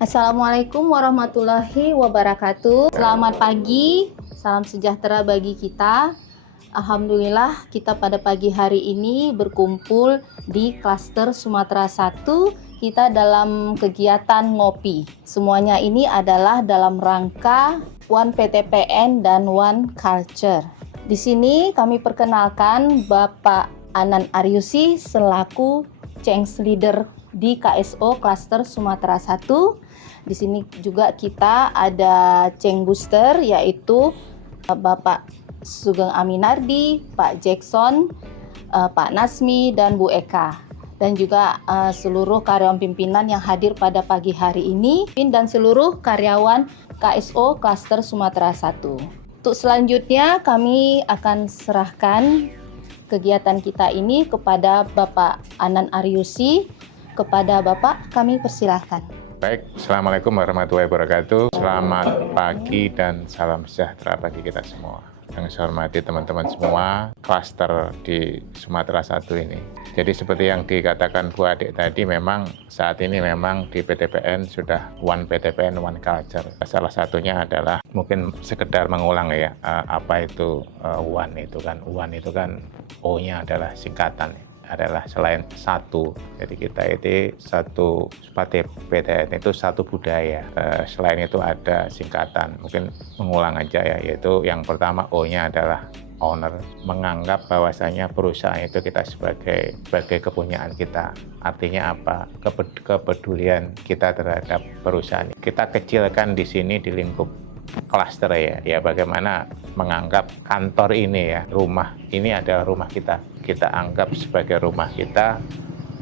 Assalamualaikum warahmatullahi wabarakatuh. Selamat pagi, salam sejahtera bagi kita. Alhamdulillah kita pada pagi hari ini berkumpul di klaster Sumatera 1. Kita dalam kegiatan ngopi. Semuanya ini adalah dalam rangka One PTPN dan One Culture. Di sini kami perkenalkan Bapak Anan Aryusi selaku Change Leader di KSO Klaster Sumatera 1. Di sini juga kita ada Change Booster yaitu Bapak Sugeng Aminardi, Pak Jackson, Pak Nasmi, dan Bu Eka. Dan juga seluruh karyawan pimpinan yang hadir pada pagi hari ini dan seluruh karyawan KSO Klaster Sumatera 1. Untuk selanjutnya kami akan serahkan kegiatan kita ini kepada Bapak Anan Aryusi. Kepada Bapak kami persilahkan. Baik, Assalamualaikum warahmatullahi wabarakatuh. Selamat pagi dan salam sejahtera bagi kita semua. Yang saya hormati teman-teman semua, klaster di Sumatera 1 ini. Jadi seperti yang dikatakan Bu Adik tadi, memang saat ini memang di PTPN sudah One PTPN, One Culture. Salah satunya adalah mungkin sekedar mengulang ya, apa itu One itu kan. One itu kan O-nya adalah singkatan, adalah selain satu, jadi kita itu satu seperti PTN itu satu budaya. Selain itu ada singkatan, mungkin mengulang aja ya, yaitu yang pertama O-nya adalah owner, menganggap bahwasanya perusahaan itu kita sebagai kepunyaan kita. Artinya apa? Kepedulian kita terhadap perusahaan. Kita kecilkan di sini di lingkup klaster ya bagaimana menganggap kantor ini ya, rumah ini adalah rumah kita. Kita anggap sebagai rumah kita.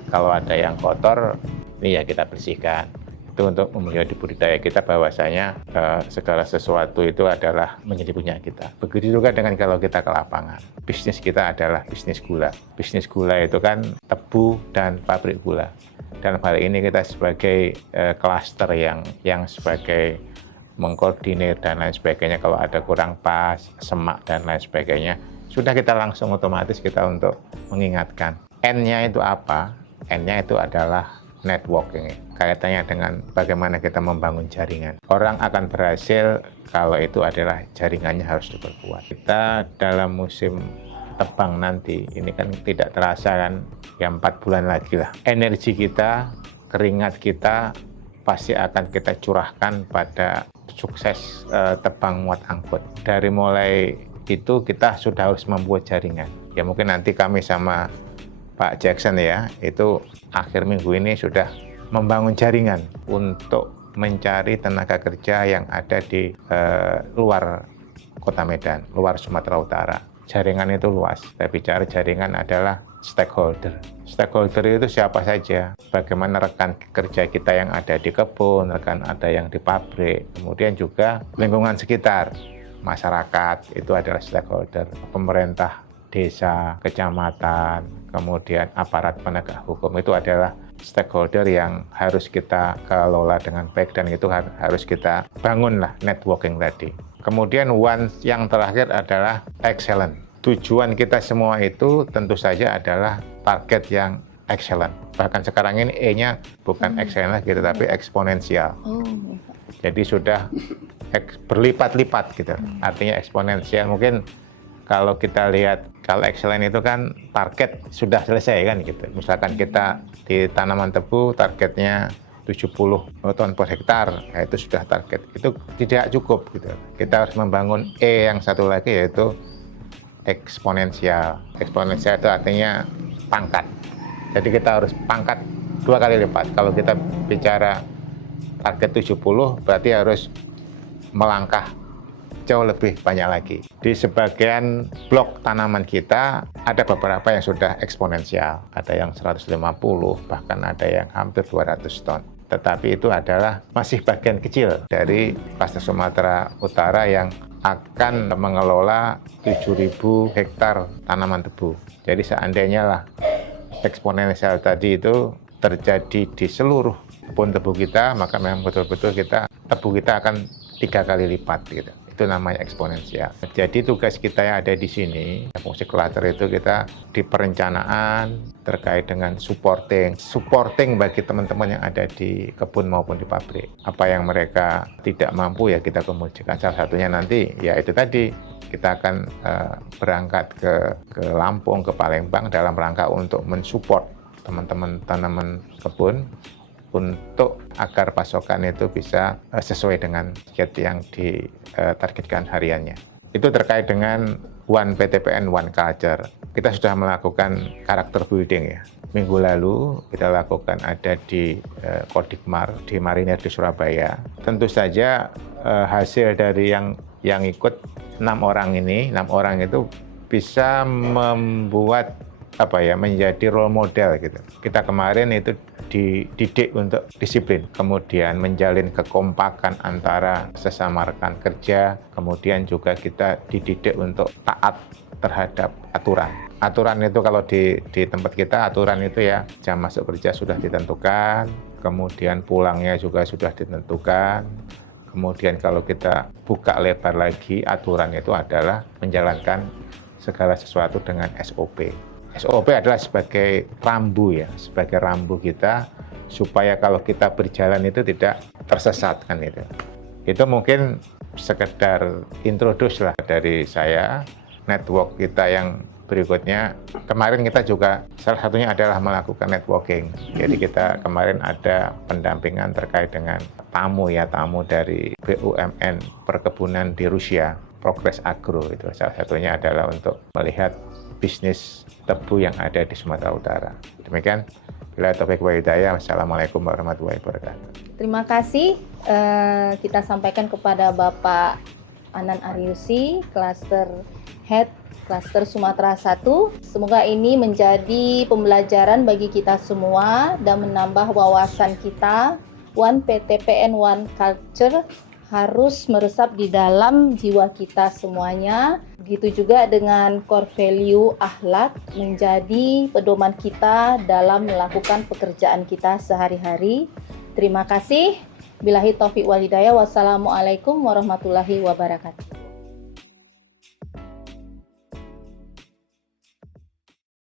Kalau ada yang kotor, ini ya kita bersihkan. Itu untuk memelihara budaya kita bahwasanya segala sesuatu itu adalah menjadi punya kita. Begitu juga dengan kalau kita ke lapangan. Bisnis kita adalah bisnis gula. Bisnis gula itu kan tebu dan pabrik gula. Dan hal ini kita sebagai klaster yang sebagai mengkoordinir dan lain sebagainya. Kalau ada kurang pas, semak dan lain sebagainya, sudah kita langsung otomatis kita untuk mengingatkan. N-nya itu apa? N-nya itu adalah networking. Kaitannya dengan bagaimana kita membangun jaringan. Orang akan berhasil kalau itu adalah jaringannya harus diperkuat. Kita dalam musim tebang nanti, ini kan tidak terasa kan, ya 4 bulan lagi lah. Energi kita, keringat kita, pasti akan kita curahkan pada sukses tebang muat angkut. Dari mulai itu kita sudah harus membuat jaringan. Ya mungkin nanti kami sama Pak Jackson ya, itu akhir minggu ini sudah membangun jaringan untuk mencari tenaga kerja yang ada di luar Kota Medan, luar Sumatera Utara. Jaringan itu luas. Saya bicara jaringan adalah stakeholder. Stakeholder itu siapa saja? Bagaimana rekan kerja kita yang ada di kebun, rekan ada yang di pabrik, kemudian juga lingkungan sekitar, masyarakat itu adalah stakeholder. Pemerintah desa, kecamatan, kemudian aparat penegak hukum itu adalah stakeholder yang harus kita kelola dengan baik, dan itu harus kita bangunlah networking tadi. Kemudian one yang terakhir adalah excellent. Tujuan kita semua itu tentu saja adalah target yang excellent. Bahkan sekarang ini E-nya bukan excellent lagi, tetapi eksponensial. Jadi sudah berlipat-lipat gitu. Artinya eksponensial. Mungkin kalau kita lihat, kalau excellent itu kan target sudah selesai kan gitu. Misalkan kita di tanaman tebu targetnya 70 ton per hektar, ya itu sudah target. Itu tidak cukup gitu. Kita harus membangun E yang satu lagi, yaitu eksponensial. Eksponensial itu artinya pangkat. Jadi kita harus pangkat 2 kali lipat. Kalau kita bicara target 70, berarti harus melangkah jauh lebih banyak lagi. Di sebagian blok tanaman kita ada beberapa yang sudah eksponensial. Ada yang 150, bahkan ada yang hampir 200 ton. Tetapi itu adalah masih bagian kecil dari klaster Sumatera Utara yang akan mengelola 7.000 hektar tanaman tebu. Jadi seandainya lah eksponensial tadi itu terjadi di seluruh kebun tebu kita, maka memang betul-betul tebu kita akan 3 kali lipat gitu. Itu namanya eksponensial. Jadi tugas kita yang ada di sini, fungsi klaster itu kita di perencanaan terkait dengan supporting bagi teman-teman yang ada di kebun maupun di pabrik. Apa yang mereka tidak mampu ya kita kemudian. Salah satunya nanti ya itu tadi, kita akan berangkat ke Lampung, ke Palembang dalam rangka untuk mensupport teman-teman tanaman kebun untuk agar pasokan itu bisa sesuai dengan target yang ditargetkan hariannya. Itu terkait dengan One PTPN One Culture. Kita sudah melakukan karakter building ya. Minggu lalu kita lakukan ada di Kodikmar, di Marinir di Surabaya. Tentu saja hasil dari yang ikut 6 orang itu bisa membuat menjadi role model gitu. Kita kemarin itu dididik untuk disiplin, kemudian menjalin kekompakan antara sesama rekan kerja, kemudian juga kita dididik untuk taat terhadap aturan. Aturan itu kalau di tempat kita, aturan itu ya jam masuk kerja sudah ditentukan, kemudian pulangnya juga sudah ditentukan, kemudian kalau kita buka lebar lagi, aturan itu adalah menjalankan segala sesuatu dengan SOP. SOP adalah sebagai rambu ya, sebagai rambu kita supaya kalau kita berjalan itu tidak tersesat kan itu. Itu mungkin sekedar introduce lah dari saya. Network kita yang berikutnya, kemarin kita juga salah satunya adalah melakukan networking. Jadi kita kemarin ada pendampingan terkait dengan tamu dari BUMN perkebunan di Rusia, Progress Agro itu. Salah satunya adalah untuk melihat bisnis tebu yang ada di Sumatera Utara. Demikian, bila taufiq wa hidayah. Wassalamualaikum warahmatullahi wabarakatuh. Terima kasih kita sampaikan kepada Bapak Anan Aryusi, Cluster Head Cluster Sumatera 1. Semoga ini menjadi pembelajaran bagi kita semua dan menambah wawasan kita. One PTPN One Culture harus meresap di dalam jiwa kita semuanya. Begitu juga dengan core value akhlak menjadi pedoman kita dalam melakukan pekerjaan kita sehari-hari. Terima kasih. Billahi taufiq wal hidayah. Wassalamualaikum warahmatullahi wabarakatuh.